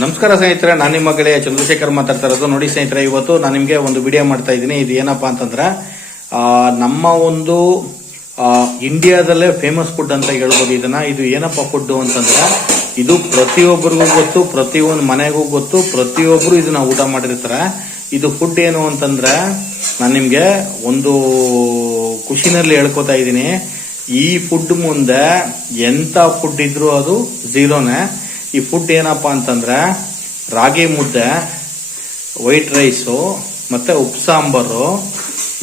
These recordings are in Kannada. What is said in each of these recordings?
ನಮಸ್ಕಾರ ಸ್ನೇಹಿತರೆ, ನಾನು ನಿಮ್ಮ ಗೆಳೆಯ ಚಂದ್ರಶೇಖರ್ ಮಾತಾಡ್ತಾ ಇರೋದು. ನೋಡಿ ಸ್ನೇಹಿತರೆ, ಇವತ್ತು ನಾನು ನಿಮಗೆ ಒಂದು ವಿಡಿಯೋ ಮಾಡ್ತಾ ಇದ್ದೀನಿ. ಇದು ಏನಪ್ಪಾ ಅಂತಂದ್ರೆ ನಮ್ಮ ಒಂದು ಇಂಡಿಯಾದಲ್ಲೇ ಫೇಮಸ್ ಫುಡ್ ಅಂತ ಹೇಳ್ಬೋದು ಇದನ್ನ. ಇದು ಏನಪ್ಪಾ ಫುಡ್ ಅಂತಂದ್ರೆ ಇದು ಪ್ರತಿಯೊಬ್ಬರಿಗೂ ಗೊತ್ತು, ಪ್ರತಿಯೊಂದು ಮನೆಗೂ ಗೊತ್ತು, ಪ್ರತಿಯೊಬ್ರು ಇದನ್ನ ಊಟ ಮಾಡಿರ್ತಾರೆ. ಇದು ಫುಡ್ ಏನು ಅಂತಂದ್ರೆ ನಾನು ನಿಮ್ಗೆ ಒಂದು ಖುಷಿನಲ್ಲಿ ಹೇಳ್ಕೊತಾ ಇದ್ದೀನಿ. ಈ ಫುಡ್ ಮುಂದೆ ಎಂತ ಫುಡ್ ಇದ್ರು ಅದು ಝೀರೋನೇ. ಈ ಫುಡ್ ಏನಪ್ಪಾ ಅಂತಂದ್ರೆ ರಾಗಿ ಮುದ್ದೆ, ವೈಟ್ ರೈಸು, ಮತ್ತೆ ಉಪ್ಪು ಸಾಂಬಾರು,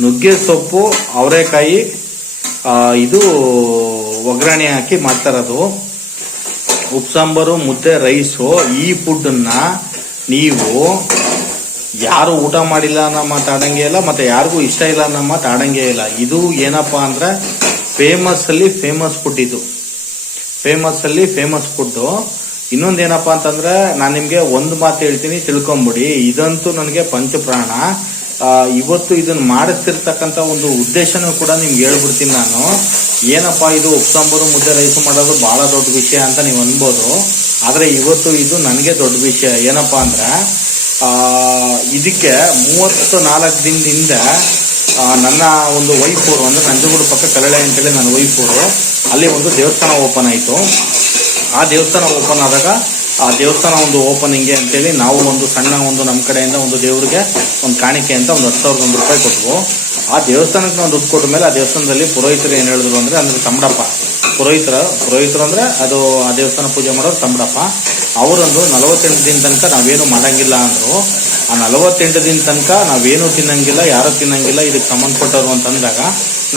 ನುಗ್ಗೆ ಸೊಪ್ಪು, ಅವರೆಕಾಯಿ, ಇದು ಒಗ್ಗರಣೆ ಹಾಕಿ ಮಾಡ್ತಾರದು. ಉಪ್ಪು ಸಾಂಬಾರು, ಮುದ್ದೆ, ರೈಸು. ಈ ಫುಡ್ ಅನ್ನ ನೀವು ಯಾರು ಊಟ ಮಾಡಿಲ್ಲ ಅನ್ನೋ ಮಾತಾಡಂಗೆ ಇಲ್ಲ, ಮತ್ತೆ ಯಾರಿಗೂ ಇಷ್ಟ ಇಲ್ಲ ಅನ್ನೋ ಮಾತಾಡಂಗೆ ಇಲ್ಲ. ಇದು ಏನಪ್ಪಾ ಅಂದ್ರೆ ಫೇಮಸ್ ಅಲ್ಲಿ ಫೇಮಸ್ ಫುಡ್. ಇದು ಫೇಮಸ್ ಅಲ್ಲಿ ಫೇಮಸ್ ಫುಡ್. ಇನ್ನೊಂದೇನಪ್ಪಾ ಅಂತಂದ್ರೆ ನಾನು ನಿಮ್ಗೆ ಒಂದು ಮಾತು ಹೇಳ್ತೀನಿ, ತಿಳ್ಕೊಂಬಿಡಿ. ಇದಂತೂ ನನಗೆ ಪಂಚಪ್ರಾಣ. ಇವತ್ತು ಇದನ್ನ ಮಾಡಿಸ್ತಿರ್ತಕ್ಕಂಥ ಒಂದು ಉದ್ದೇಶನೂ ಕೂಡ ನಿಮ್ಗೆ ಹೇಳ್ಬಿಡ್ತೀನಿ ನಾನು. ಏನಪ್ಪಾ ಇದು ಉಪ್ಪು ಸಾಂಬಾರು, ಮುದ್ದೆ, ರೈಸು ಮಾಡೋದು ಬಹಳ ದೊಡ್ಡ ವಿಷಯ ಅಂತ ನೀವು ಅನ್ಬೋದು. ಆದ್ರೆ ಇವತ್ತು ಇದು ನನಗೆ ದೊಡ್ಡ ವಿಷಯ. ಏನಪ್ಪಾ ಅಂದ್ರೆ ಇದಕ್ಕೆ 34 ದಿನದಿಂದ ನನ್ನ ಒಂದು ವೈಫೂರು ಅಂದ್ರೆ ನಂಜನಗೂಡು ಪಕ್ಕ ಕರಳೆ ಅಂತೇಳಿ ನನ್ನ ವೈಫೂರು, ಅಲ್ಲಿ ಒಂದು ದೇವಸ್ಥಾನ ಓಪನ್ ಆಯಿತು. ಆ ದೇವಸ್ಥಾನ ಓಪನ್ ಆದಾಗ ಆ ದೇವಸ್ಥಾನ ಒಂದು ಓಪನಿಂಗ್ ಅಂತೇಳಿ ನಾವು ಒಂದು ಸಣ್ಣ ಒಂದು ನಮ್ಮ ಕಡೆಯಿಂದ ಒಂದು ದೇವರಿಗೆ ಒಂದು ಕಾಣಿಕೆ ಅಂತ ಒಂದು 10,001 ರೂಪಾಯಿ ಕೊಟ್ವು. ಆ ದೇವಸ್ಥಾನಕ್ಕೆ ನಾವು ದುಡ್ಡು ಕೊಟ್ಟ ಮೇಲೆ ಆ ದೇವಸ್ಥಾನದಲ್ಲಿ ಪುರೋಹಿತರು ಏನ್ ಹೇಳಿದ್ರು ಅಂದ್ರೆ ತಮ್ಮಡಪ್ಪ ಪುರೋಹಿತರು ಅಂದ್ರೆ ಅದು ಆ ದೇವಸ್ಥಾನ ಪೂಜೆ ಮಾಡೋರು ತಮ್ಮಡಪ್ಪ. ಅವರೊಂದು 48 ದಿನ ತನಕ ನಾವೇನು ಮಾಡಂಗಿಲ್ಲ ಅಂದ್ರು. ಆ 48 ದಿನ ತನಕ ನಾವೇನು ತಿನ್ನಂಗಿಲ್ಲ, ಯಾರು ತಿನ್ನಂಗಿಲ್ಲ, ಇದಕ್ಕೆ ಸಂಬಂಧಪಟ್ಟವರು ಅಂತಂದಾಗ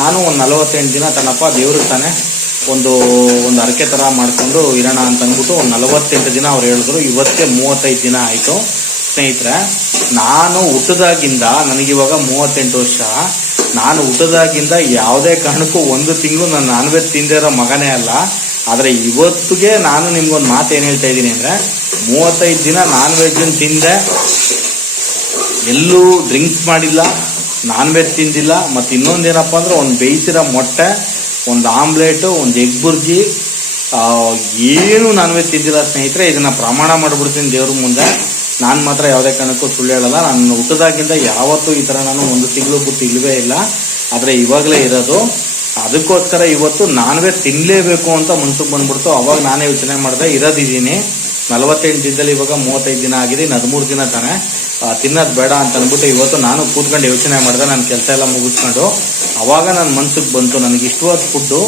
ನಾನು ಒಂದು 48 ದಿನ ತನ್ನಪ್ಪ ದೇವ್ರಿಗೆ ತಾನೆ ಒಂದು ಅರಕೆ ತರ ಮಾಡ್ಕೊಂಡು ಇರೋಣ ಅಂತ ಅಂದ್ಬಿಟ್ಟು ಒಂದು 48 ದಿನ ಅವ್ರು ಹೇಳಿದ್ರು. ಇವತ್ತೇ 35 ದಿನ ಆಯ್ತು ಸ್ನೇಹಿತರೆ. ನಾನು ಹುಟ್ಟದಾಗಿಂದ ನನಗಿವಾಗ 38 ವರ್ಷ. ನಾನು ಹುಟ್ಟದಾಗಿಂದ ಯಾವುದೇ ಕಾರಣಕ್ಕೂ ಒಂದು ತಿಂಗಳು ನಾನು ನಾನ್ ವೆಜ್ ತಿಂದಿರೋ ಮಗನೇ ಅಲ್ಲ. ಆದ್ರೆ ಇವತ್ತಿಗೆ ನಾನು ನಿಮ್ಗೊಂದು ಮಾತು ಏನ್ ಹೇಳ್ತಾ ಇದ್ದೀನಿ ಅಂದ್ರೆ 35 ದಿನ ನಾನ್ ವೆಜ್ ತಿಂದೆ, ಎಲ್ಲೂ ಡ್ರಿಂಕ್ಸ್ ಮಾಡಿಲ್ಲ, ನಾನ್ ವೆಜ್ ತಿಂದಿಲ್ಲ. ಮತ್ತೆ ಇನ್ನೊಂದೇನಪ್ಪ ಅಂದ್ರೆ ಒಂದು ಬೇಯಿಸಿರೋ ಮೊಟ್ಟೆ, ಒಂದು ಆಮ್ಲೆಟ್, ಒಂದು ಎಗ್ ಬುರ್ಜಿ, ಏನು ನಾನ್ ವೆಜ್ ತಿಂದಿಲ್ಲ ಸ್ನೇಹಿತರೆ. ಇದನ್ನ ಪ್ರಮಾಣ ಮಾಡ್ಬಿಡ್ತೀನಿ ದೇವ್ರ ಮುಂದೆ. ನಾನು ಮಾತ್ರ ಯಾವುದೇ ಕಾರಣಕ್ಕೂ ಸುಳ್ಳು ಹೇಳಲ್ಲ. ನಾನು ಹುಟ್ಟದಾಗಿಂದ ಯಾವತ್ತೂ ಈ ತರ ನಾನು ಒಂದು ತಿಂಗಳು ಬಿಟ್ಟು ಇಲ್ವೇ ಇಲ್ಲ. ಆದ್ರೆ ಇವಾಗಲೇ ಇರೋದು. ಅದಕ್ಕೋಸ್ಕರ ಇವತ್ತು ನಾನ್ ವೆಜ್ ತಿನ್ಲೇಬೇಕು ಅಂತ ಮನ್ಸಿಗೆ ಬಂದ್ಬಿಡ್ತು. ಅವಾಗ ನಾನೇ ಯೋಚನೆ ಮಾಡಿದೆ, ಇರೋದಿದ್ದೀನಿ 48 ದಿನದಲ್ಲಿ ಇವಾಗ 35 ದಿನ ಆಗಿದೆ, 13 ದಿನ ತಾನೆ ತಿನ್ನೋದು ಬೇಡ ಅಂತ ಅಂದ್ಬಿಟ್ಟು ಇವತ್ತು ನಾನು ಕೂತ್ಕೊಂಡು ಯೋಚನೆ ಮಾಡಿದೆ, ನನ್ನ ಕೆಲಸ ಎಲ್ಲ ಮುಗಿಸ್ಕೊಂಡು. ಅವಾಗ ನನ್ನ ಮನ್ಸಿಗೆ ಬಂತು, ನನಗೆ ಇಷ್ಟವಾದ ಫುಡ್ಡು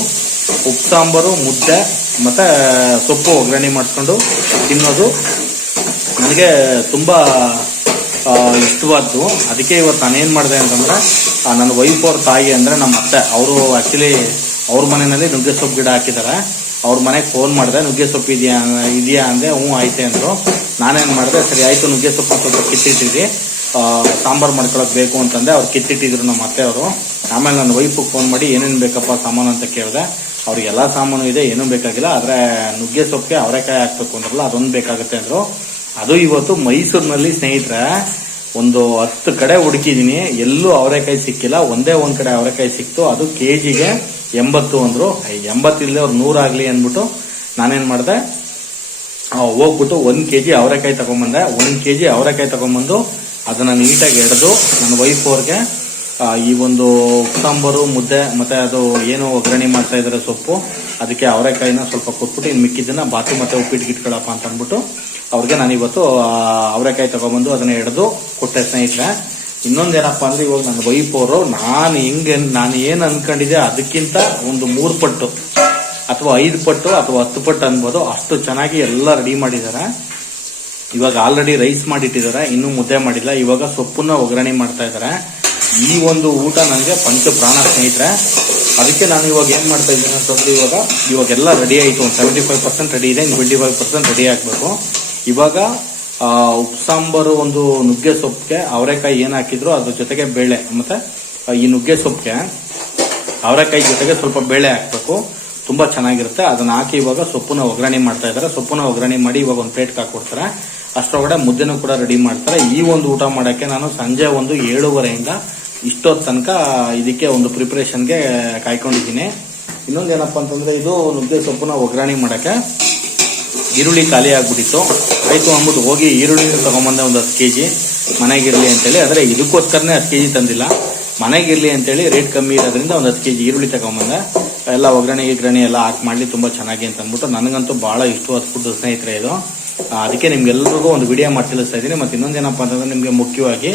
ಉಪ್ಪು ಸಾಂಬಾರು, ಮುದ್ದೆ ಮತ್ತೆ ಸೊಪ್ಪು ಒಗ್ಗರಣೆ ಮಾಡಿಸ್ಕೊಂಡು ತಿನ್ನೋದು ನನಗೆ ತುಂಬಾ ಇಷ್ಟವಾದ್ದು. ಅದಕ್ಕೆ ಇವತ್ತು ನಾನೇನ್ ಮಾಡಿದೆ ಅಂತಂದ್ರೆ ನನ್ನ ವೈಫ್ ಅವ್ರ ತಾಯಿ ಅಂದ್ರೆ ನಮ್ಮ ಅತ್ತೆ, ಅವರು ಆಕ್ಚುಲಿ ಅವ್ರ ಮನೆಯಲ್ಲಿ ನುಗ್ಗೆ ಸೊಪ್ಪು ಗಿಡ ಹಾಕಿದ್ದಾರೆ. ಅವ್ರ ಮನೆಗೆ ಫೋನ್ ಮಾಡಿದೆ, ನುಗ್ಗೆ ಸೊಪ್ಪು ಇದೆಯಾ ಅಂದೆ. ಹ್ಞೂ ಆಯ್ತೆ ಅಂದ್ರು. ನಾನೇನ್ ಮಾಡಿದೆ, ಸರಿ ಆಯ್ತು ನುಗ್ಗೆ ಸೊಪ್ಪು ಸ್ವಲ್ಪ ಕಿತ್ತಿಟ್ಟಿದ್ರಿ, ಸಾಂಬಾರ್ ಮಾಡ್ಕೊಳಕ್ ಬೇಕು ಅಂತಂದೆ. ಅವ್ರು ಕಿತ್ತಿಟ್ಟಿದ್ರು ನಮ್ಮ ಅತ್ತೆ ಅವರು. ಆಮೇಲೆ ನನ್ನ ವೈಫಿಗೆ ಫೋನ್ ಮಾಡಿ ಏನೇನ್ ಬೇಕಪ್ಪ ಸಾಮಾನು ಅಂತ ಕೇಳಿದೆ. ಅವ್ರಿಗೆಲ್ಲಾ ಸಾಮಾನು ಇದೆ, ಏನೂ ಬೇಕಾಗಿಲ್ಲ, ಆದ್ರೆ ನುಗ್ಗೆ ಸೊಪ್ಪಿಗೆ ಅವರೆಕಾಯಿ ಹಾಕ್ಬೇಕು ಅಂದ್ರಲ್ಲ ಅದೊಂದು ಬೇಕಾಗುತ್ತೆ ಅಂದ್ರು. ಅದು ಇವತ್ತು ಮೈಸೂರಿನಲ್ಲಿ ಸ್ನೇಹಿತರೆ ಒಂದು 10 ಕಡೆ ಹುಡುಕಿದೀನಿ, ಎಲ್ಲೂ ಅವರೆಕಾಯಿ ಸಿಕ್ಕಿಲ್ಲ. ಒಂದೇ ಒಂದ್ ಕಡೆ ಅವರೆಕಾಯಿ ಸಿಕ್ತು, ಅದು ಕೆಜಿಗೆ 80 ಅಂದ್ರು. 80 ಇಲ್ಲದೆ ಅವ್ರು 100 ಆಗ್ಲಿ ಅಂದ್ಬಿಟ್ಟು ನಾನೇನ್ ಮಾಡಿದೆ, ಹೋಗ್ಬಿಟ್ಟು 1 ಕೆಜಿ ಅವರೆಕಾಯಿ ತಗೊಂಡ್ಬಂದೆ. 1 ಕೆಜಿ ಅವರೆಕಾಯಿ ತಗೊಂಡ್ಬಂದು ಅದನ್ನ ನೀಟಾಗಿ ಎಡೆದು ನನ್ನ ವೈಫ್ ಅವ್ರಿಗೆ ಈ ಒಂದು ಸಾಂಬಾರು, ಮುದ್ದೆ ಮತ್ತೆ ಅದು ಏನು ಒಗ್ಗರಣೆ ಮಾಡ್ತಾ ಇದಾರೆ ಸೊಪ್ಪು, ಅದಕ್ಕೆ ಅವರೆಕಾಯಿನ ಸ್ವಲ್ಪ ಕೊಟ್ಬಿಟ್ಟು ಇನ್ನು ಮಿಕ್ಕಿದ್ದನ್ನ ಬಾತು ಮತ್ತೆ ಉಪ್ಪಿಟ್ಟು ಇಟ್ಕೊಳಪ್ಪ ಅಂತ ಅಂದ್ಬಿಟ್ಟು ಅವ್ರಿಗೆ ನಾನು ಇವತ್ತು ಅವರೆಕಾಯಿ ತಗೊಂಡ್ಬಂದು ಅದನ್ನ ಎಡೆದು ಕೊಟ್ಟೆ ಸ್ನೇಹಿತರೆ. ಇನ್ನೊಂದೇನಪ್ಪ ಅಂದ್ರೆ ಇವಾಗ ನನ್ನ ವೈಫ್ ಅವರು ನಾನು ಏನ್ ಅನ್ಕೊಂಡಿದ್ದೆ ಅದಕ್ಕಿಂತ ಒಂದು 3 ಪಟ್ಟು ಅಥವಾ 5 ಪಟ್ಟು ಅಥವಾ 10 ಪಟ್ಟು ಅನ್ಬೋದು, ಅಷ್ಟು ಚೆನ್ನಾಗಿ ಎಲ್ಲ ರೆಡಿ ಮಾಡಿದ್ದಾರೆ. ಇವಾಗ ಆಲ್ರೆಡಿ ರೈಸ್ ಮಾಡಿಟ್ಟಿದ್ದಾರೆ, ಇನ್ನೂ ಮುದ್ದೆ ಮಾಡಿಲ್ಲ. ಇವಾಗ ಸೊಪ್ಪನ್ನ ಒಗ್ಗರಣೆ ಮಾಡ್ತಾ ಇದ್ದಾರೆ. ಈ ಒಂದು ಊಟ ನನಗೆ ಪಂಚ ಪ್ರಾಣ ಸ್ನೇಹಿತರೆ. ಅದಕ್ಕೆ ನಾನು ಇವಾಗ ಏನ್ ಮಾಡ್ತಾ ಇದ್ದೀನಿ ಅಂತಂದ್ರೆ ಇವಾಗೆಲ್ಲ ರೆಡಿ ಆಯ್ತು. ಒಂದು 75% ರೆಡಿ ಇದೆ, 25% ರೆಡಿ ಆಗ್ಬೇಕು. ಇವಾಗ ಉಪ್ಪು ಸಾಂಬಾರು, ಒಂದು ನುಗ್ಗೆ ಸೊಪ್ಪಿಗೆ ಅವರೆಕಾಯಿ ಏನ್ ಹಾಕಿದ್ರು ಅದ್ರ ಜೊತೆಗೆ ಬೇಳೆ, ಮತ್ತೆ ಈ ನುಗ್ಗೆ ಸೊಪ್ಪಿಗೆ ಅವರೆಕಾಯಿ ಜೊತೆಗೆ ಸ್ವಲ್ಪ ಬೇಳೆ ಹಾಕ್ಬೇಕು, ತುಂಬಾ ಚೆನ್ನಾಗಿರುತ್ತೆ. ಅದನ್ನ ಹಾಕಿ ಇವಾಗ ಸೊಪ್ಪನ್ನ ಒಗ್ಗರಣೆ ಮಾಡ್ತಾ ಇದ್ದಾರೆ. ಸೊಪ್ಪನ್ನ ಒಗ್ಗರಣೆ ಮಾಡಿ ಇವಾಗ ಒಂದು ಪ್ಲೇಟ್ ಹಾಕೊಡ್ತಾರೆ. ಅಷ್ಟರೊಳಗಡೆ ಮುದ್ದೆನೂ ಕೂಡ ರೆಡಿ ಮಾಡ್ತಾರೆ. ಈ ಒಂದು ಊಟ ಮಾಡಕ್ಕೆ ನಾನು ಸಂಜೆ ಒಂದು 7:30 ಇಷ್ಟೊತ್ತು ತನಕ ಇದಕ್ಕೆ ಒಂದು ಪ್ರಿಪರೇಷನ್ಗೆ ಕಾಯ್ಕೊಂಡಿದ್ದೀನಿ. ಇನ್ನೊಂದೇನಪ್ಪ ಅಂತಂದ್ರೆ ಇದು ನುಗ್ಗೆ ಸೊಪ್ಪನ್ನ ಒಗ್ಗರಣೆ ಮಾಡಕ್ಕೆ ಈರುಳ್ಳಿ ಖಾಲಿ ಆಗ್ಬಿಟ್ಟಿತ್ತು. ಆಯ್ತು ಅಂದ್ಬಿಟ್ಟು ಹೋಗಿ ಈರುಳ್ಳಿನ ತಗೊಂಬಂದೆ ಒಂದು 10 kg ಮನೆಗಿರ್ಲಿ ಅಂತೇಳಿ. ಆದರೆ ಇದಕ್ಕೋಸ್ಕರನೇ 10 kg ತಂದಿಲ್ಲ, ಮನೆಗಿರ್ಲಿ ಅಂತೇಳಿ ರೇಟ್ ಕಮ್ಮಿ ಇರೋದ್ರಿಂದ ಒಂದು 10 kg ಈರುಳ್ಳಿ ತಗೊಂಬಂದೆ. ಎಲ್ಲ ಒಗ್ಗರಣೆ ಎಲ್ಲ ಹಾಕಿ ಮಾಡಲಿ ತುಂಬ ಚೆನ್ನಾಗಿ ಅಂತ ಅಂದ್ಬಿಟ್ಟು ನನಗಂತೂ ಭಾಳ ಇಷ್ಟವಾದ ಫುಡ್ ಸ್ನೇಹಿತರೆ ಇದು. ಅದಕ್ಕೆ ನಿಮ್ಗೆಲ್ರಿಗೂ ಒಂದು ವಿಡಿಯೋ ಮಾಡಿ ತಿಳಿಸ್ತಾ ಇದ್ದೀನಿ. ಮತ್ತು ಇನ್ನೊಂದೇನಪ್ಪ ಅಂತಂದ್ರೆ ನಿಮಗೆ ಮುಖ್ಯವಾಗಿ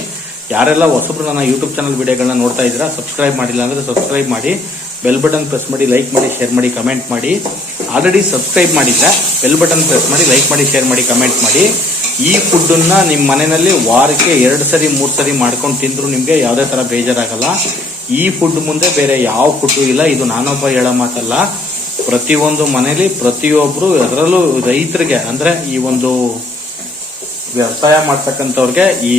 ಯಾರೆಲ್ಲ ಹೊಸಬ್ರು ನನ್ನ ಯೂಟ್ಯೂಬ್ ಚಾನಲ್ ವಿಡಿಯೋಗಳನ್ನ ನೋಡ್ತಾ ಇದ್ದೀರಾ, ಸಬ್ಸ್ಕ್ರೈಬ್ ಮಾಡಿಲ್ಲ ಅಂದರೆ ಸಬ್ಸ್ಕ್ರೈಬ್ ಮಾಡಿ, ಬೆಲ್ ಬಟನ್ ಪ್ರೆಸ್ ಮಾಡಿ, ಲೈಕ್ ಮಾಡಿ, ಶೇರ್ ಮಾಡಿ, ಕಮೆಂಟ್ ಮಾಡಿ. ಆಲ್ರೆಡಿ ಸಬ್ಸ್ಕ್ರೈಬ್ ಮಾಡಿದ್ರೆ ಬೆಲ್ ಬಟನ್ ಪ್ರೆಸ್ ಮಾಡಿ, ಲೈಕ್ ಮಾಡಿ, ಶೇರ್ ಮಾಡಿ, ಕಮೆಂಟ್ ಮಾಡಿ. ಈ ಫುಡ್ಡನ್ನ ನಿಮ್ಮ ಮನೆಯಲ್ಲಿ ವಾರಕ್ಕೆ 2 ಸರಿ 3 ಸರಿ ಮಾಡ್ಕೊಂಡು ತಿಂದ್ರು ನಿಮಗೆ ಯಾವುದೇ ಥರ ಬೇಜಾರಾಗಲ್ಲ. ಈ ಫುಡ್ ಮುಂದೆ ಬೇರೆ ಯಾವ ಫುಡ್ಡು ಇಲ್ಲ. ಇದು ನಾನೊಬ್ಬ ಹೇಳೋ ಮಾತಲ್ಲ, ಪ್ರತಿಯೊಂದು ಮನೇಲಿ ಪ್ರತಿಯೊಬ್ಬರು, ಅದರಲ್ಲೂ ರೈತರಿಗೆ ಅಂದರೆ ಈ ಒಂದು ವ್ಯವಸಾಯ ಮಾಡ್ತಕ್ಕಂಥವ್ರಿಗೆ ಈ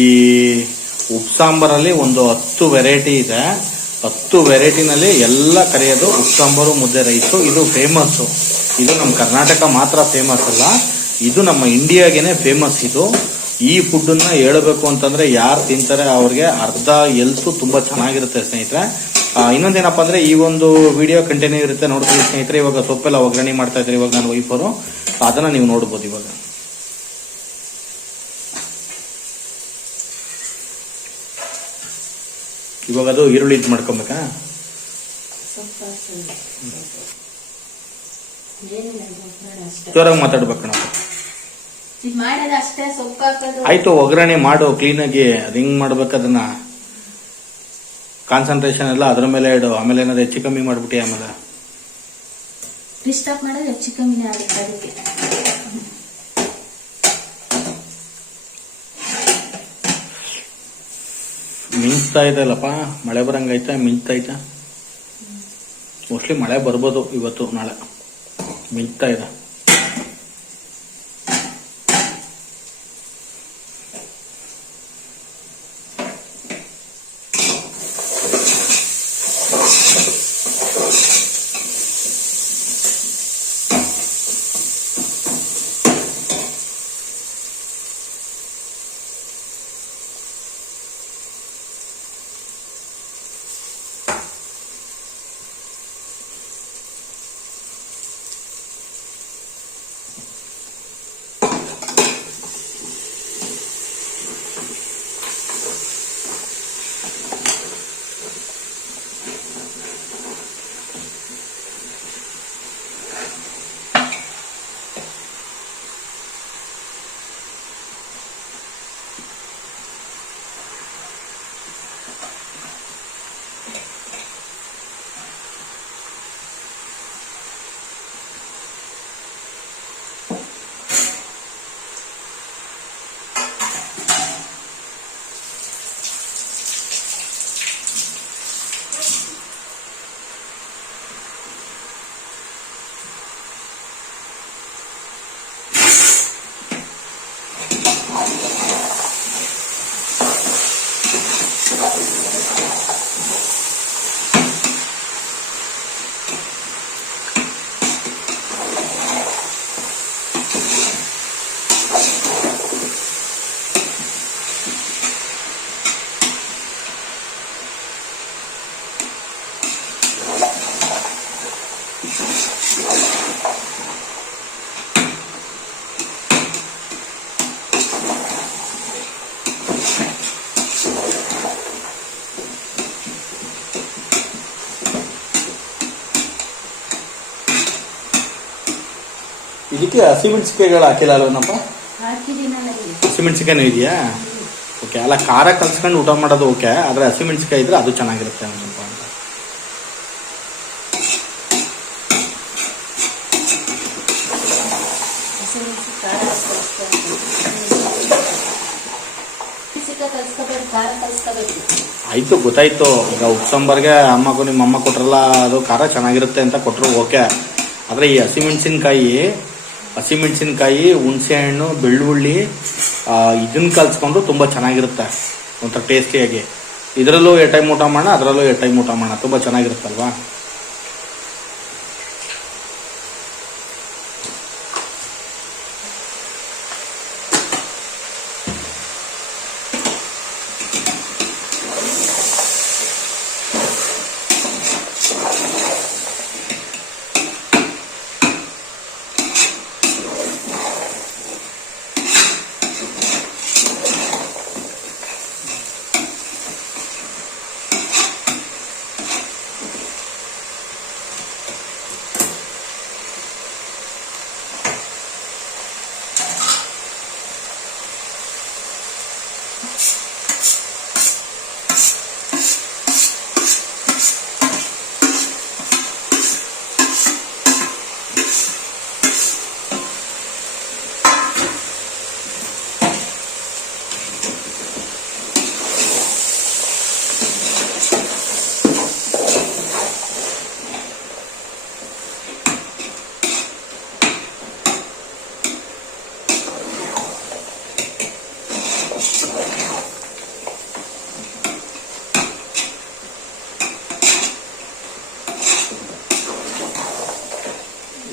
ಉಪ್ಸಾಂಬಾರಲ್ಲಿ ಒಂದು 10 ವೆರೈಟಿ ಇದೆ. 10 ವೆರೈಟಿನಲ್ಲಿ ಎಲ್ಲ ಕರೆಯೋದು ಉಪ್ಸಾಂಬಾರು, ಮುದ್ದೆ, ರೈಸು. ಇದು ಫೇಮಸ್ಸು. ಇದು ನಮ್ಮ ಕರ್ನಾಟಕ ಮಾತ್ರ ಫೇಮಸ್ ಅಲ್ಲ, ಇದು ನಮ್ಮ ಇಂಡಿಯಾಗೇನೆ ಫೇಮಸ್. ಇದು ಈ ಫುಡ್ಡನ್ನ ಹೇಳಬೇಕು ಅಂತಂದ್ರೆ ಯಾರು ತಿಂತಾರೆ ಅವ್ರಿಗೆ ಅರ್ಧ ಹೆಲ್ತ್ ತುಂಬಾ ಚೆನ್ನಾಗಿರುತ್ತೆ ಸ್ನೇಹಿತರೆ. ಇನ್ನೊಂದೇನಪ್ಪ ಅಂದ್ರೆ ಈ ಒಂದು ವಿಡಿಯೋ ಕಂಟಿನ್ಯೂ ಇರುತ್ತೆ ನೋಡ್ತೀವಿ ಸ್ನೇಹಿತರೆ. ಇವಾಗ ಸೊಪ್ಪೆಲ್ಲ ಒಗ್ಗರಣೆ ಮಾಡ್ತಾ ಇದ್ದಾರೆ ಇವಾಗ ನಾನು ವೈಫರು, ಅದನ್ನ ನೀವು ನೋಡ್ಬೋದು. ಇವಾಗ ಅದು ಈರುಳ್ಳಿ ಇದು ಮಾಡ್ಕೊಬೇಕಾ? ಜೋರಾಗಿ ಮಾತಾಡ್ಬೇಕು ನಾವು. ಆಯ್ತು, ಒಗ್ಗರಣೆ ಮಾಡು ಕ್ಲೀನಾಗಿ. ಅದು ಹಿಂಗ್ ಮಾಡ್ಬೇಕು, ಅದನ್ನ ಕಾನ್ಸಂಟ್ರೇಷನ್ ಎಲ್ಲ ಅದ್ರ ಮೇಲೆ ಇಡು. ಆಮೇಲೆ ಏನಾದ್ರು ಹೆಚ್ಚು ಕಮ್ಮಿ ಮಾಡ್ಬಿಟ್ಟಿ ಆಮೇಲೆ ಮಿಂಚ್ತಾ ಇದೆ ಅಲ್ಲಪ್ಪ, ಮಳೆ ಬರಂಗೈತೆ, ಮಿಂಚ್ತಾ ಐತೆ. ಮೋಸ್ಟ್ಲಿ ಮಳೆ ಬರ್ಬೋದು ಇವತ್ತು ನಾಳೆ, ಮಿಂಚ್ತಾ ಇದೆ. ಇದಕ್ಕೆ ಹಸಿಮೆಣಸಿಕಾಯಿಗಳು ಹಾಕಿಲ್ಲ ಅಲ್ವನಪ್ಪ? ಹಸಿಮೆಣಸಿಕಾಯಿನೂ ಇದೆಯಾ? ಓಕೆ. ಅಲ್ಲ, ಖಾರ ಕಲ್ಸ್ಕೊಂಡು ಊಟ ಮಾಡೋದು ಓಕೆ, ಆದರೆ ಹಸಿಮೆಣಸಿಕಾಯಿ ಇದ್ರೆ ಅದು ಚೆನ್ನಾಗಿರುತ್ತೆ ಒಂದು ಸ್ವಲ್ಪ ಅಂತ. ಆಯ್ತು, ಗೊತ್ತಾಯ್ತು. ಈಗ ಉಪ್ಸಾಂಬಾರ್ಗೆ ಅಮ್ಮಗೂ ನಿಮ್ಮ ಅಮ್ಮ ಕೊಟ್ರಲ್ಲ, ಅದು ಖಾರ ಚೆನ್ನಾಗಿರುತ್ತೆ ಅಂತ ಕೊಟ್ಟರು ಓಕೆ. ಆದರೆ ಈ ಹಸಿಮೆಣಸಿನ್ಕಾಯಿ, ಹುಣಸೆಹಣ್ಣು, ಬೆಳ್ಳುಳ್ಳಿ ಇದನ್ನ ಕಲ್ಸ್ಕೊಂಡು ತುಂಬ ಚೆನ್ನಾಗಿರುತ್ತೆ ಒಂಥರ ಟೇಸ್ಟಿಯಾಗಿ. ಇದರಲ್ಲೂ 2 ಟೈಮ್ ಊಟ ಮಾಡೋಣ, ಅದರಲ್ಲೂ 2 ಟೈಮ್ ಊಟ ಮಾಡೋಣ, ತುಂಬ ಚೆನ್ನಾಗಿರುತ್ತಲ್ವಾ?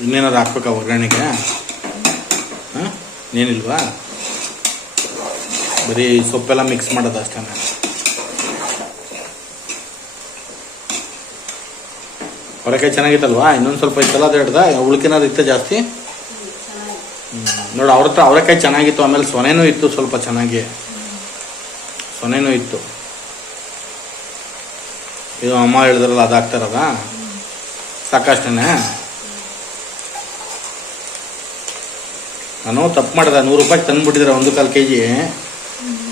ಇನ್ನೇನಾದ್ರು ಹಾಕ್ಬೇಕಾ ಒಗ್ಗರಣೆಗೆ? ಹಾಂ, ಇನ್ನೇನಿಲ್ವಾ? ಬರೀ ಸೊಪ್ಪೆಲ್ಲ ಮಿಕ್ಸ್ ಮಾಡೋದು ಅಷ್ಟೇ. ಅವರೆಕಾಯಿ ಚೆನ್ನಾಗಿತ್ತಲ್ವಾ? ಇನ್ನೊಂದು ಸ್ವಲ್ಪ ಇತ್ತಲ್ಲ ಅದು ಹಿಡ್ದ, ಉಳ್ಕಿನಾದ್ರು ಇತ್ತು ಜಾಸ್ತಿ. ನೋಡಿ, ಅವ್ರ ಹತ್ರ ಅವರೆಕಾಯಿ ಚೆನ್ನಾಗಿತ್ತು. ಆಮೇಲೆ ಸೊನೆನೂ ಇತ್ತು, ಸ್ವಲ್ಪ ಚೆನ್ನಾಗಿ ಸೊನೆನೂ ಇತ್ತು. ಇದು ಅಮ್ಮ ಹೇಳಿದ್ರಲ್ಲ, ಅದಾಗ್ತಾರದ ಸಾಕಷ್ಟೇನೆ. ನಾನು ತಪ್ಪು ಮಾಡಿದೆ, 100 ರೂಪಾಯಿಗೆ ತಂದುಬಿಟ್ಟಿದ್ರೆ 1/4 kg.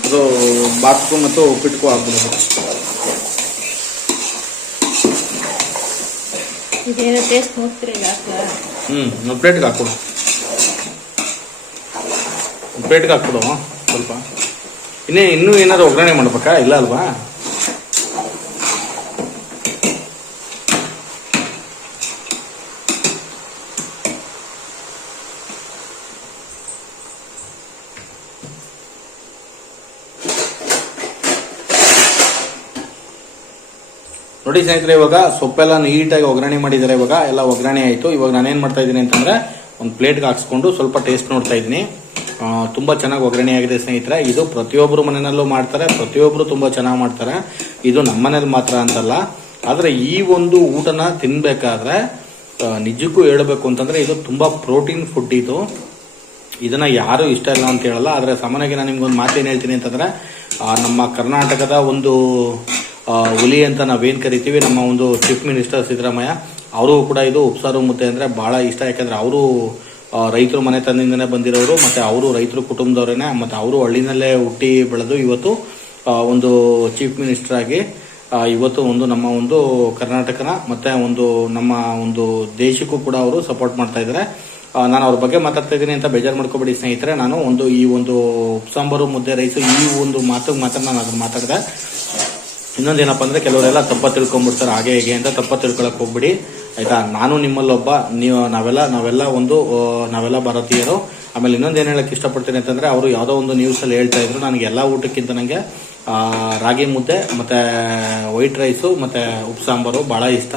ಅದು ಬಾತ್ಗೂ ಮತ್ತು ಉಪ್ಪಿಟ್ಗೂ ಹಾಕ್ಬಿಡೋದು. ಪ್ಲೇಟ್ಗೆ ಹಾಕ್ಬಿಡು, ಪ್ಲೇಟ್ಗೆ ಹಾಕ್ಬಿಡು ಸ್ವಲ್ಪ. ಇನ್ನೂ ಏನಾದ್ರು ಒಗ್ಗರಣೆ ಮಾಡ್ಬೇಕಾ? ಇಲ್ಲ ಅಲ್ವಾ? ನೋಡಿ ಸ್ನೇಹಿತರೆ, ಇವಾಗ ಸೊಪ್ಪೆಲ್ಲ ನೀಟಾಗಿ ಒಗ್ಗರಣೆ ಮಾಡಿದ್ದಾರೆ. ಇವಾಗ ಎಲ್ಲ ಒಗ್ಗರಣೆ ಆಯಿತು. ಇವಾಗ ನಾನೇನು ಮಾಡ್ತಾ ಇದ್ದೀನಿ ಅಂತಂದ್ರೆ, ಒಂದು ಪ್ಲೇಟ್ಗೆ ಹಾಕ್ಸ್ಕೊಂಡು ಸ್ವಲ್ಪ ಟೇಸ್ಟ್ ನೋಡ್ತಾ ಇದ್ದೀನಿ. ತುಂಬ ಚೆನ್ನಾಗಿ ಒಗ್ಗರಣೆ ಆಗಿದೆ ಸ್ನೇಹಿತರೆ. ಇದು ಪ್ರತಿಯೊಬ್ಬರು ಮನೆಯಲ್ಲೂ ಮಾಡ್ತಾರೆ, ಪ್ರತಿಯೊಬ್ಬರು ತುಂಬ ಚೆನ್ನಾಗಿ ಮಾಡ್ತಾರೆ. ಇದು ನಮ್ಮ ಮನೇಲಿ ಮಾತ್ರ ಅಂತಲ್ಲ. ಆದರೆ ಈ ಒಂದು ಊಟನ ತಿನ್ಬೇಕಾದ್ರೆ ನಿಜಕ್ಕೂ ಹೇಳಬೇಕು ಅಂತಂದ್ರೆ, ಇದು ತುಂಬ ಪ್ರೋಟೀನ್ ಫುಡ್. ಇದನ್ನ ಯಾರು ಇಷ್ಟ ಇಲ್ಲ ಅಂತ ಹೇಳಲ್ಲ. ಆದರೆ ಸಾಮಾನ್ಯವಾಗಿ ನಾನು ನಿಮ್ಗೊಂದು ಮಾತೇನು ಹೇಳ್ತೀನಿ ಅಂತಂದ್ರೆ, ನಮ್ಮ ಕರ್ನಾಟಕದ ಒಂದು ಹುಲಿ ಅಂತ ನಾವೇನು ಕರಿತೀವಿ, ನಮ್ಮ ಒಂದು ಚೀಫ್ ಮಿನಿಸ್ಟರ್ ಸಿದ್ದರಾಮಯ್ಯ ಅವರು ಕೂಡ ಇದು ಉಪ್ಸಾರು ಮುದ್ದೆ ಅಂದರೆ ಭಾಳ ಇಷ್ಟ. ಯಾಕಂದರೆ ಅವರು ರೈತರು ಮನೆತನದಿಂದನೇ ಬಂದಿರೋರು, ಮತ್ತು ಅವರು ರೈತರು ಕುಟುಂಬದವರೇನೆ, ಮತ್ತು ಅವರು ಹಳ್ಳಿನಲ್ಲೇ ಹುಟ್ಟಿ ಬೆಳೆದು ಇವತ್ತು ಒಂದು ಚೀಫ್ ಮಿನಿಸ್ಟರ್ ಆಗಿ ಇವತ್ತು ಒಂದು ನಮ್ಮ ಒಂದು ಕರ್ನಾಟಕನ ಮತ್ತು ಒಂದು ನಮ್ಮ ಒಂದು ದೇಶಕ್ಕೂ ಕೂಡ ಅವರು ಸಪೋರ್ಟ್ ಮಾಡ್ತಾ ಇದ್ದಾರೆ. ನಾನು ಅವ್ರ ಬಗ್ಗೆ ಮಾತಾಡ್ತಾ ಇದ್ದೀನಿ ಅಂತ ಬೇಜಾರು ಮಾಡ್ಕೋಬೇಡಿ ಸ್ನೇಹಿತರೆ. ನಾನು ಈ ಒಂದು ಉಪ್ಸಾಂಬಾರು ಮುದ್ದೆ ರೈಸು ಈ ಒಂದು ಮಾತ್ರ ನಾನು ಅದನ್ನು ಮಾತಾಡಿದೆ. ಇನ್ನೊಂದೇನಪ್ಪ ಅಂದರೆ, ಕೆಲವರೆಲ್ಲ ತಪ್ಪ ತಿಳ್ಕೊಂಡ್ಬಿಡ್ತಾರೆ ಹಾಗೆ ಹೇಗೆ ಅಂತ. ತಪ್ಪ ತಿಳ್ಕೊಳಕ್ಕೆ ಹೋಗ್ಬಿಡಿ ಆಯಿತಾ. ನಾನು ನಿಮ್ಮಲ್ಲೊಬ್ಬ, ನಾವೆಲ್ಲ ಭಾರತೀಯರು. ಆಮೇಲೆ ಇನ್ನೊಂದೇನು ಹೇಳಕ್ಕೆ ಇಷ್ಟಪಡ್ತೀನಿ ಅಂತಂದರೆ, ಅವರು ಯಾವುದೋ ಒಂದು ನ್ಯೂಸಲ್ಲಿ ಹೇಳ್ತಾ ಇದ್ರು, ನನಗೆ ಎಲ್ಲ ಊಟಕ್ಕಿಂತ ನನಗೆ ರಾಗಿ ಮುದ್ದೆ ಮತ್ತು ವೈಟ್ ರೈಸು ಮತ್ತು ಉಪ್ಸಾಂಬಾರು ಭಾಳ ಇಷ್ಟ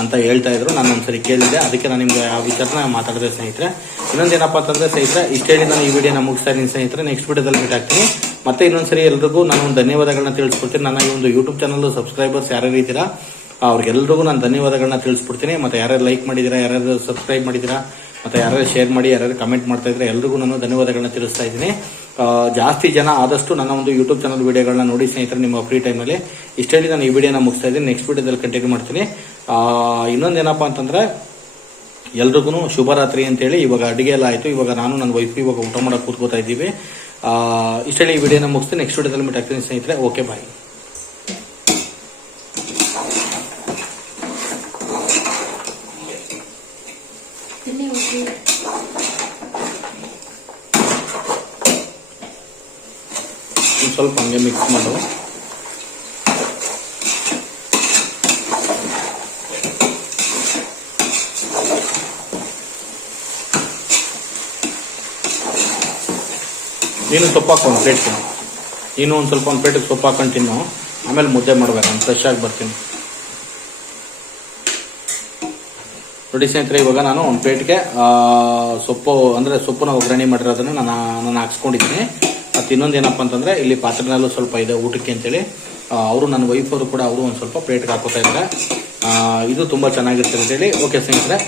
ಅಂತ ಹೇಳ್ತಾ ಇದ್ರು. ನಾನು ಒಂದ್ಸರಿ ಕೇಳಿದ್ದೆ, ಅದಕ್ಕೆ ನಾನು ನಿಮಗೆ ಆ ವಿಚಾರನ ಮಾತಾಡಿದೆ ಸ್ನೇಹಿತರೆ. ಇನ್ನೊಂದೇನಪ್ಪ ಅಂತಂದರೆ ಸ್ನೇಹಿತರೆ, ಇಷ್ಟು ಹೇಳಿ ನಾನು ಈ ವಿಡಿಯೋನ ಮುಗಿಸ್ತಾ ಇದ್ದೀನಿ ಸ್ನೇಹಿತರೆ. ನೆಕ್ಸ್ಟ್ ವಿಡಿಯೋದಲ್ಲಿ ಮೀಟ್ ಆಗ್ತೀನಿ. ಮತ್ತೆ ಇನ್ನೊಂದ್ಸರಿ ಎಲ್ರಿಗೂ ನಾನು ಒಂದು ಧನ್ಯವಾದಗಳನ್ನ ತಿಳಿಸ್ಕೊಡ್ತೀನಿ. ನನ್ನ ಈ ಒಂದು ಯೂಟ್ಯೂಬ್ ಚಾನಲ್ ಸಬ್ಸ್ಕ್ರೈಬರ್ಸ್ ಯಾರ್ಯಾರು ಇದ್ದೀರಾ ಅವ್ರಿಗೆಲ್ರಿಗೂ ನಾನು ಧನ್ಯವಾದಗಳನ್ನ ತಿಳಿಸ್ಬಿಡ್ತೀನಿ. ಮತ್ತು ಯಾರ್ಯಾರು ಲೈಕ್ ಮಾಡಿದ್ದೀರಾ, ಯಾರ್ಯಾರು ಸಬ್ಸ್ಕ್ರೈಬ್ ಮಾಡಿದ್ದೀರಾ, ಮತ್ತು ಯಾರ್ಯಾರು ಶೇರ್ ಮಾಡಿ, ಯಾರ್ಯಾರು ಕಮೆಂಟ್ ಮಾಡ್ತಾ ಇದ್ರೆ ಎಲ್ರಿಗೂ ನಾನು ಧನ್ಯವಾದಗಳನ್ನ ತಿಳಿಸ್ತಾ ಇದ್ದೀನಿ. ಜಾಸ್ತಿ ಜನ ಆದಷ್ಟು ನನ್ನ ಒಂದು ಯೂಟ್ಯೂಬ್ ಚಾನಲ್ ವಿಡಿಯೋಗಳನ್ನ ನೋಡಿ ಸ್ನೇಹಿತರೆ, ನಿಮ್ಮ ಫ್ರೀ ಟೈಮಲ್ಲಿ. ಇಷ್ಟೇಳಿ ನಾನು ಈ ವಿಡಿಯೋನ ಮುಗಿಸ್ತಾ ಇದ್ದೀನಿ. ನೆಕ್ಸ್ಟ್ ವಿಡಿಯೋದಲ್ಲಿ ಕಂಟಿನ್ಯೂ ಮಾಡ್ತೀನಿ. ಇನ್ನೊಂದೇನಪ್ಪ ಅಂತಂದರೆ, ಎಲ್ರಿಗೂ ಶುಭರಾತ್ರಿ ಅಂತೇಳಿ. ಇವಾಗ ಅಡುಗೆ ಎಲ್ಲ ಆಯಿತು. ಇವಾಗ ನಾನು ನನ್ನ ವೈಫ್ ಇವಾಗ ಊಟ ಮಾಡೋಕೆ ಕೂತ್ಕೋತಾ ಇದ್ದೀವಿ. ಇಷ್ಟೇಳಿ ಈ ವಿಡಿಯೋನ ಮುಗಿಸ್ತೀನಿ. ನೆಕ್ಸ್ಟ್ ವಿಡಿಯೋದಲ್ಲಿ ಮೀಟ್ ಆಗ್ತೀನಿ ಸ್ನೇಹಿತರೆ. ಓಕೆ, ಬಾಯ್. ಸ್ವಲ್ಪ ಹಂಗೆ ಮಿಕ್ಸ್ ಮಾಡು. ನೀನು ಸೊಪ್ಪು ಹಾಕೋ ಒಂದು ಪ್ಲೇಟ್ಗೆ. ನೀನು ಒಂದು ಸ್ವಲ್ಪ ಒಂದು ಪ್ಲೇಟಿಗೆ ಸೊಪ್ಪು ಹಾಕೊಂಡು ತಿನ್ನು. ಆಮೇಲೆ ಮುದ್ದೆ ಮಾಡ್ಬೇಕು. ನಾನು ಫ್ರೆಶ್ ಆಗಿ ಬರ್ತೀನಿ. ನೋಡಿ ಸ್ನೇಹಿತರೆ, ಇವಾಗ ನಾನು ಒಂದು ಪ್ಲೇಟ್ಗೆ ಸೊಪ್ಪು ಅಂದರೆ ಸೊಪ್ಪನ್ನ ಒಗ್ಗರಣೆ ಮಾಡಿರೋದನ್ನು ನಾನು ಹಾಕ್ಸ್ಕೊಂಡಿದ್ದೀನಿ. ಮತ್ತು ಇನ್ನೊಂದೇನಪ್ಪ ಅಂತಂದರೆ, ಇಲ್ಲಿ ಪಾತ್ರೆನಲ್ಲೂ ಸ್ವಲ್ಪ ಇದೆ ಊಟಕ್ಕೆ ಅಂತೇಳಿ. ಅವರು ನನ್ನ ವೈಫವರು ಕೂಡ ಅವರು ಒಂದು ಸ್ವಲ್ಪ ಪ್ಲೇಟ್ಗೆ ಹಾಕೋತಾ ಇದ್ದಾರೆ. ಇದು ತುಂಬ ಚೆನ್ನಾಗಿರ್ತದೆ ಅಂತೇಳಿ. ಓಕೆ ಸ್ನೇಹಿತರೆ.